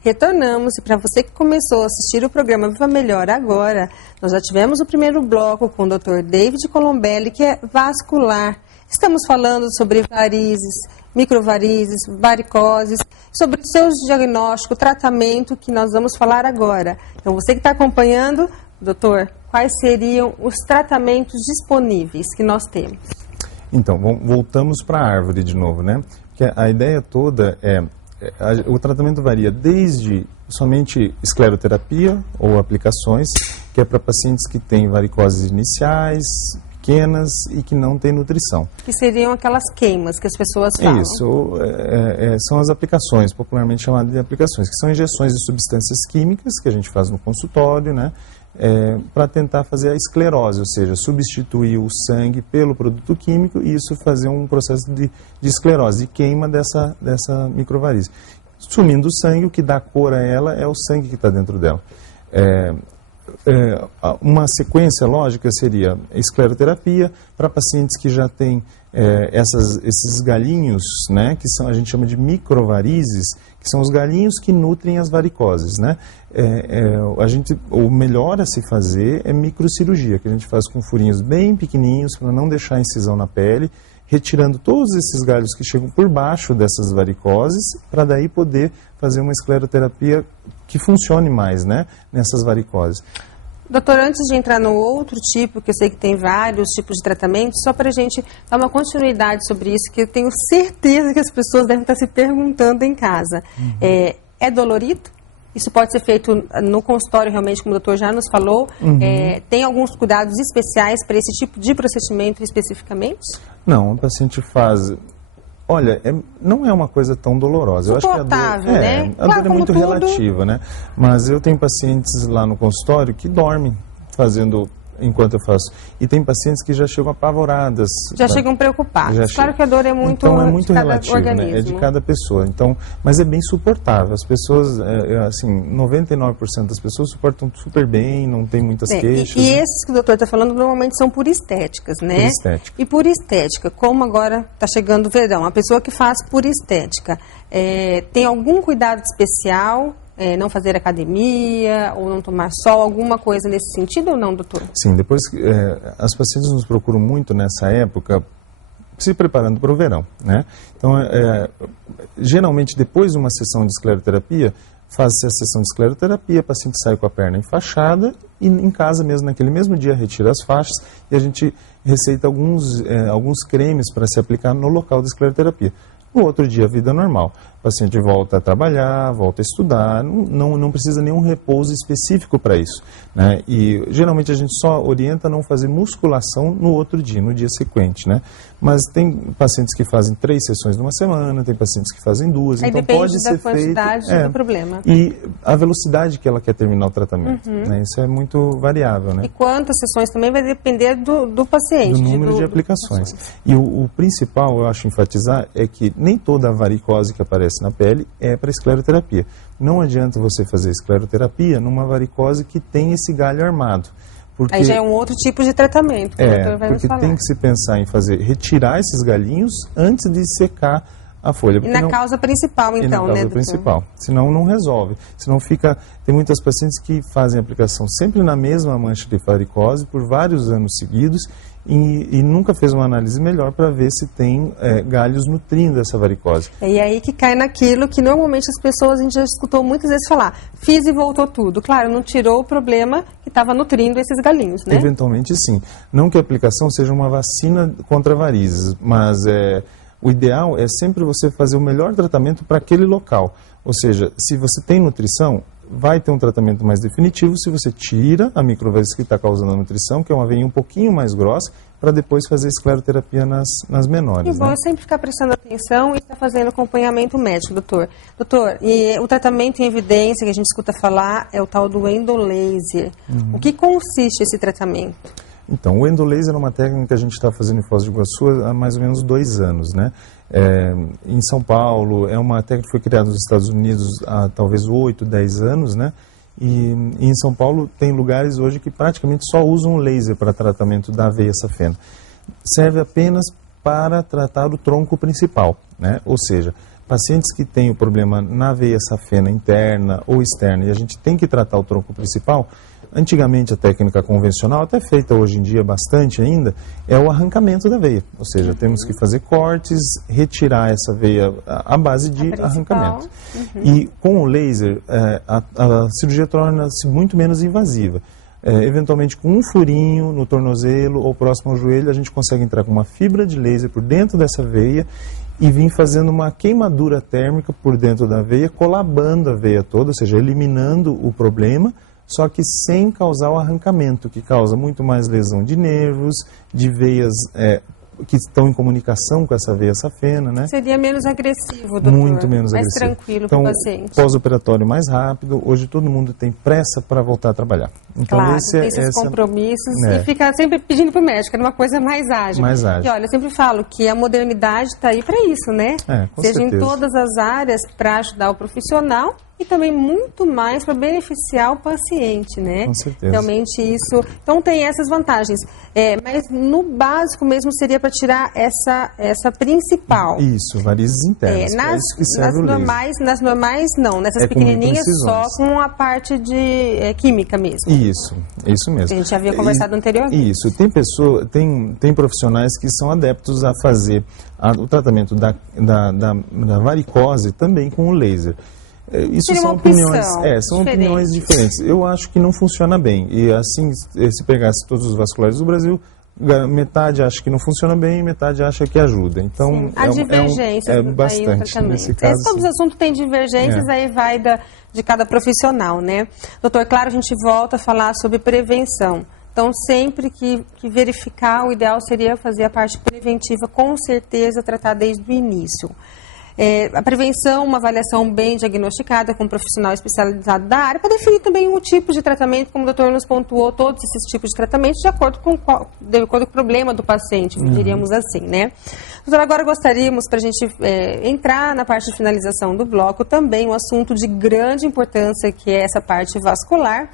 Retornamos e para você que começou a assistir o programa Viva Melhor agora, nós já tivemos o primeiro bloco com o Dr. David Colombelli, que é vascular. Estamos falando sobre varizes, microvarizes, varicoses, sobre seus diagnósticos, tratamento que nós vamos falar agora. Então você que está acompanhando, doutor, quais seriam os tratamentos disponíveis que nós temos? Então, voltamos para a árvore de novo, né? Porque a ideia toda o tratamento varia desde somente escleroterapia ou aplicações, que é para pacientes que têm varicoses iniciais, pequenas e que não têm nutrição. Que seriam aquelas queimas que as pessoas falam. Isso, são as aplicações, popularmente chamadas de aplicações, que são injeções de substâncias químicas que a gente faz no consultório, né? Para tentar fazer a esclerose, ou seja, substituir o sangue pelo produto químico e isso fazer um processo de esclerose, de queima dessa microvarize. Sumindo o sangue, o que dá cor a ela é o sangue que está dentro dela. Uma sequência lógica seria escleroterapia para pacientes que já têm esses galinhos, né, que a gente chama de microvarizes, que são os galinhos que nutrem as varicoses, né? O melhor a se fazer é microcirurgia, que a gente faz com furinhos bem pequenininhos para não deixar a incisão na pele, retirando todos esses galhos que chegam por baixo dessas varicoses, para daí poder fazer uma escleroterapia que funcione mais, né, nessas varicoses. Doutor, antes de entrar no outro tipo, que eu sei que tem vários tipos de tratamento, só para a gente dar uma continuidade sobre isso, que eu tenho certeza que as pessoas devem estar se perguntando em casa. Uhum. É dolorido? Isso pode ser feito no consultório, realmente, como o doutor já nos falou. Uhum. Tem alguns cuidados especiais para esse tipo de procedimento especificamente? Não, o paciente faz... Olha, não é uma coisa tão dolorosa. Eu acho que a dor, né? A dor é muito relativa, né? Mas eu tenho pacientes lá no consultório que dormem fazendo enquanto eu faço. E tem pacientes que já chegam apavoradas. Já chegam preocupadas. Claro que a dor é muito, então, é muito relativo, organismo. Né? É de cada pessoa. Então, mas é bem suportável. As pessoas, assim, 99% das pessoas suportam super bem, não tem muitas queixas. E esses que o doutor está falando normalmente são por estéticas, né? Por estética. E por estética, como agora está chegando o verão, a pessoa que faz por estética, tem algum cuidado especial? Não fazer academia ou não tomar sol, alguma coisa nesse sentido ou não, doutor? Sim, depois as pacientes nos procuram muito nessa época, se preparando para o verão, né? Então, geralmente depois de uma sessão de escleroterapia, faz-se a sessão de escleroterapia, a paciente sai com a perna enfaixada e em casa mesmo, naquele mesmo dia, retira as faixas e a gente receita alguns cremes para se aplicar no local da escleroterapia. No outro dia, a vida normal. O paciente volta a trabalhar, volta a estudar, não precisa nenhum repouso específico para isso, né? E geralmente a gente só orienta a não fazer musculação no outro dia, no dia sequente, né? Mas tem pacientes que fazem 3 sessões numa semana, tem pacientes que fazem 2, então pode ser feito... Depende da quantidade do problema. E a velocidade que ela quer terminar o tratamento, né? Isso é muito variável, né? E quantas sessões também vai depender do paciente. Do número de aplicações. E o principal, eu acho, enfatizar, é que nem toda a varicose que aparece na pele é para escleroterapia. Não adianta você fazer escleroterapia numa varicose que tem esse galho armado. Porque, aí já é um outro tipo de tratamento que o doutor vai nos falar. Porque tem que se pensar em retirar esses galinhos antes de secar a folha. E na causa principal, então, né, na causa principal. Senão não resolve. Senão tem muitas pacientes que fazem aplicação sempre na mesma mancha de varicose por vários anos seguidos e nunca fez uma análise melhor para ver se tem galhos nutrindo essa varicose. E aí que cai naquilo que normalmente as pessoas, a gente já escutou muitas vezes falar, fiz e voltou tudo. Claro, não tirou o problema que estava nutrindo esses galinhos, né? Eventualmente sim. Não que a aplicação seja uma vacina contra varizes, mas o ideal é sempre você fazer o melhor tratamento para aquele local. Ou seja, se você tem nutrição, vai ter um tratamento mais definitivo se você tira a microvarize que está causando a nutrição, que é uma veinha um pouquinho mais grossa, para depois fazer escleroterapia nas menores. E bom, né? É sempre ficar prestando atenção e estar fazendo acompanhamento médico, doutor. Doutor, e o tratamento em evidência que a gente escuta falar é o tal do endolaser. O que consiste esse tratamento? Então, o endolaser é uma técnica que a gente está fazendo em Foz do Iguaçu há mais ou menos 2 anos, né? Em São Paulo, é uma técnica que foi criada nos Estados Unidos há talvez 8, 10 anos, né? E em São Paulo tem lugares hoje que praticamente só usam laser para tratamento da veia safena. Serve apenas para tratar o tronco principal, né? Ou seja, Pacientes que têm o problema na veia safena interna ou externa e a gente tem que tratar o tronco principal, antigamente a técnica convencional, até feita hoje em dia bastante ainda, é o arrancamento da veia. Ou seja, temos que fazer cortes, retirar essa veia à base de arrancamento. E com o laser, a cirurgia torna-se muito menos invasiva. Eventualmente com um furinho no tornozelo ou próximo ao joelho, a gente consegue entrar com uma fibra de laser por dentro dessa veia e vir fazendo uma queimadura térmica por dentro da veia, colabando a veia toda, ou seja, eliminando o problema, só que sem causar o arrancamento, que causa muito mais lesão de nervos, de veias que estão em comunicação com essa veia safena, né? Seria menos agressivo, doutor? Muito menos mais agressivo. Tranquilo então, para o paciente. Pós-operatório mais rápido, hoje todo mundo tem pressa para voltar a trabalhar. Então, claro, tem seus compromissos e fica sempre pedindo para o médico, é uma coisa mais ágil. Mais ágil. E olha, eu sempre falo que a modernidade está aí para isso, né? Com Seja certeza. em todas as áreas para ajudar o profissional e também muito mais para beneficiar o paciente, né? Com certeza. Realmente isso. Então tem essas vantagens. Mas no básico mesmo seria para tirar essa principal. Isso, varizes internas. Nas normais não, nessas pequenininhas só com a parte de química mesmo. Isso mesmo. Que a gente já havia conversado anteriormente. Isso, tem profissionais que são adeptos a fazer o tratamento da varicose também com o laser. Isso são opiniões diferentes. Eu acho que não funciona bem. E assim, se pegasse todos os vasculares do Brasil, metade acha que não funciona bem e metade acha que ajuda. Então, há divergências bastante nesse caso. Todos os assuntos têm divergências, aí vai de cada profissional, né? Doutor, claro, a gente volta a falar sobre prevenção. Então, sempre que verificar, o ideal seria fazer a parte preventiva, com certeza, tratar desde o início. A prevenção, uma avaliação bem diagnosticada com um profissional especializado da área, para definir também o tipo de tratamento, como o doutor nos pontuou, todos esses tipos de tratamentos, de acordo com o problema do paciente, diríamos assim, né? Doutor, agora gostaríamos, para a gente entrar na parte de finalização do bloco, também um assunto de grande importância, que é essa parte vascular.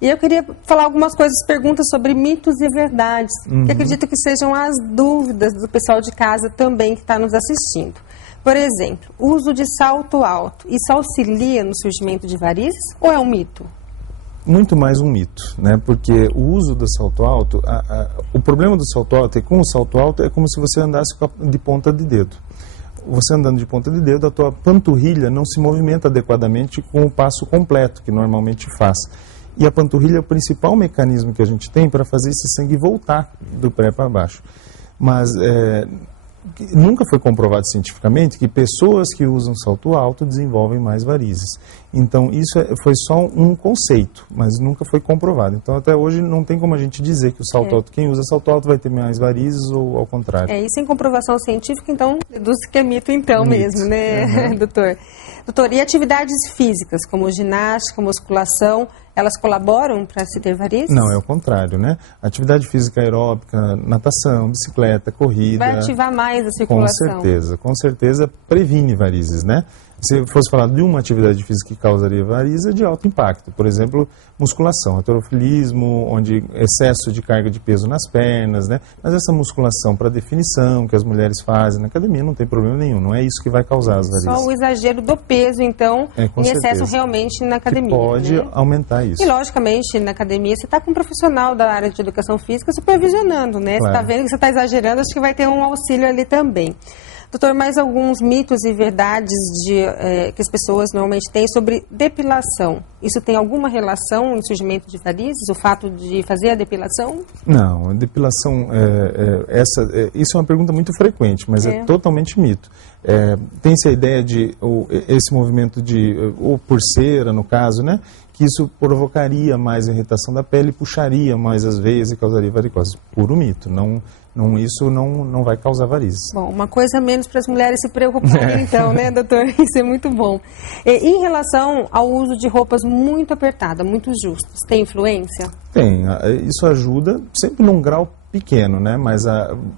E eu queria falar algumas perguntas sobre mitos e verdades, que acredito que sejam as dúvidas do pessoal de casa também que está nos assistindo. Por exemplo, uso de salto alto, isso auxilia no surgimento de varizes ou é um mito? Muito mais um mito, né? Porque o uso do salto alto, o problema do salto alto é que com o salto alto é como se você andasse de ponta de dedo. Você andando de ponta de dedo, a tua panturrilha não se movimenta adequadamente com o passo completo que normalmente faz. E a panturrilha é o principal mecanismo que a gente tem para fazer esse sangue voltar do pé para baixo. Mas nunca foi comprovado cientificamente que pessoas que usam salto alto desenvolvem mais varizes. Então, isso foi só um conceito, mas nunca foi comprovado. Então, até hoje, não tem como a gente dizer que o salto alto, quem usa salto alto vai ter mais varizes ou ao contrário. E sem comprovação científica, então, deduz que é mito mesmo, né, doutor? Doutor, e atividades físicas, como ginástica, musculação, elas colaboram para se ter varizes? Não, é o contrário, né? Atividade física aeróbica, natação, bicicleta, corrida... Vai ativar mais a circulação. Com certeza previne varizes, né? Se fosse falar de uma atividade física que causaria varizes, é de alto impacto. Por exemplo, musculação, halterofilismo, onde excesso de carga de peso nas pernas, né? Mas essa musculação para definição que as mulheres fazem na academia não tem problema nenhum, não é isso que vai causar as varizes. Só o exagero do peso, então, em excesso realmente na academia. Que pode aumentar isso. E, logicamente, na academia, você está com um profissional da área de educação física supervisionando, né? Claro. Você está vendo que você está exagerando, acho que vai ter um auxílio ali também. Doutor, mais alguns mitos e verdades que as pessoas normalmente têm sobre depilação. Isso tem alguma relação em surgimento de varizes, o fato de fazer a depilação? Não, a depilação, isso é uma pergunta muito frequente, mas é totalmente mito. Tem-se a ideia de esse movimento de, ou pulseira, no caso, né? Que isso provocaria mais irritação da pele, puxaria mais as veias e causaria varicose. Puro mito, isso não vai causar varizes. Bom, uma coisa a menos para as mulheres se preocuparem então, né, doutor? Isso é muito bom. Em relação ao uso de roupas muito apertadas, muito justas, tem influência? Tem, isso ajuda sempre num grau pequeno, né? Mas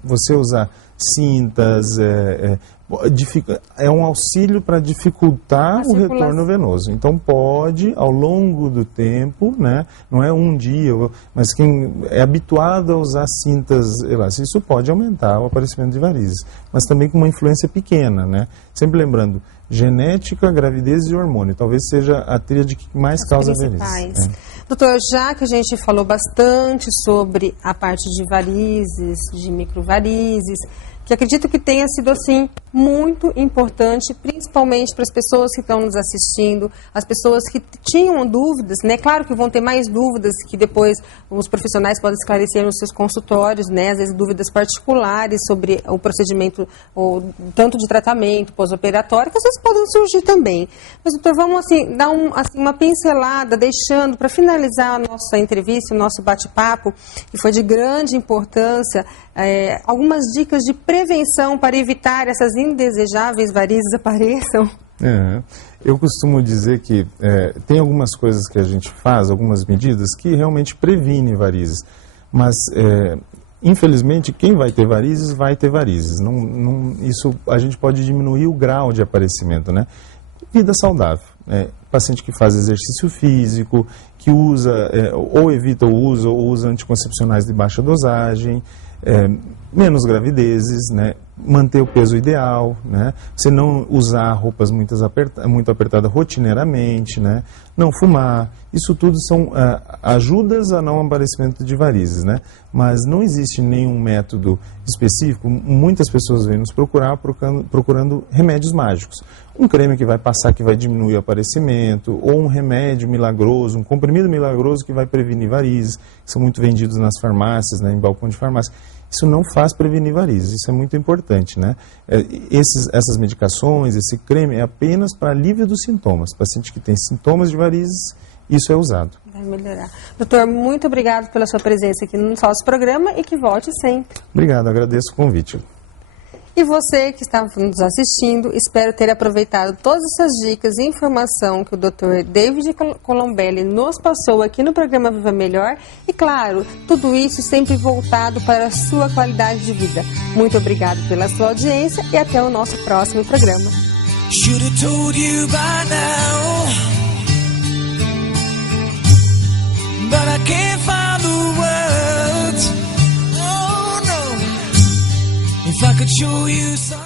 você usar cintas, é um auxílio para dificultar o retorno venoso. Então pode, ao longo do tempo, né, não é um dia, mas quem é habituado a usar cintas elásticas, isso pode aumentar o aparecimento de varizes, mas também com uma influência pequena, né? Sempre lembrando, genética, gravidez e hormônio, talvez seja a tríade que mais causa varizes. Doutor, já que a gente falou bastante sobre a parte de varizes, de microvarizes, que acredito que tenha sido, assim, muito importante, principalmente para as pessoas que estão nos assistindo, as pessoas que tinham dúvidas, né? Claro que vão ter mais dúvidas que depois os profissionais podem esclarecer nos seus consultórios, né? Às vezes dúvidas particulares sobre o procedimento, ou tanto de tratamento pós-operatório, que às vezes podem surgir também. Mas, doutor, vamos, assim, dar uma pincelada, deixando, para finalizar a nossa entrevista, o nosso bate-papo, que foi de grande importância, algumas dicas de prevenção para evitar essas indesejáveis varizes apareçam. Eu costumo dizer que tem algumas coisas que a gente faz, algumas medidas que realmente previnem varizes, mas infelizmente quem vai ter varizes, vai ter varizes. Isso a gente pode diminuir o grau de aparecimento, né? Vida saudável. Paciente que faz exercício físico, que usa, ou evita o uso, ou usa anticoncepcionais de baixa dosagem, menos gravidezes, né? Manter o peso ideal, né? Você não usar roupas muito apertadas rotineiramente, né? Não fumar, isso tudo são ajudas a não aparecimento de varizes, né? Mas não existe nenhum método específico. Muitas pessoas vêm nos procurar procurando remédios mágicos. Um creme que vai passar, que vai diminuir o aparecimento, ou um remédio milagroso, um comprimido milagroso que vai prevenir varizes, que são muito vendidos nas farmácias, né? Em balcão de farmácia. Isso não faz prevenir varizes, isso é muito importante, né? Essas medicações, esse creme é apenas para alívio dos sintomas. Paciente que tem sintomas de varizes, isso é usado. Vai melhorar. Doutor, muito obrigado pela sua presença aqui no nosso programa e que volte sempre. Obrigado, agradeço o convite. E você que está nos assistindo, espero ter aproveitado todas essas dicas e informação que o Dr. David Colombelli nos passou aqui no programa Viva Melhor. E claro, tudo isso sempre voltado para a sua qualidade de vida. Muito obrigado pela sua audiência e até o nosso próximo programa. If I could show you some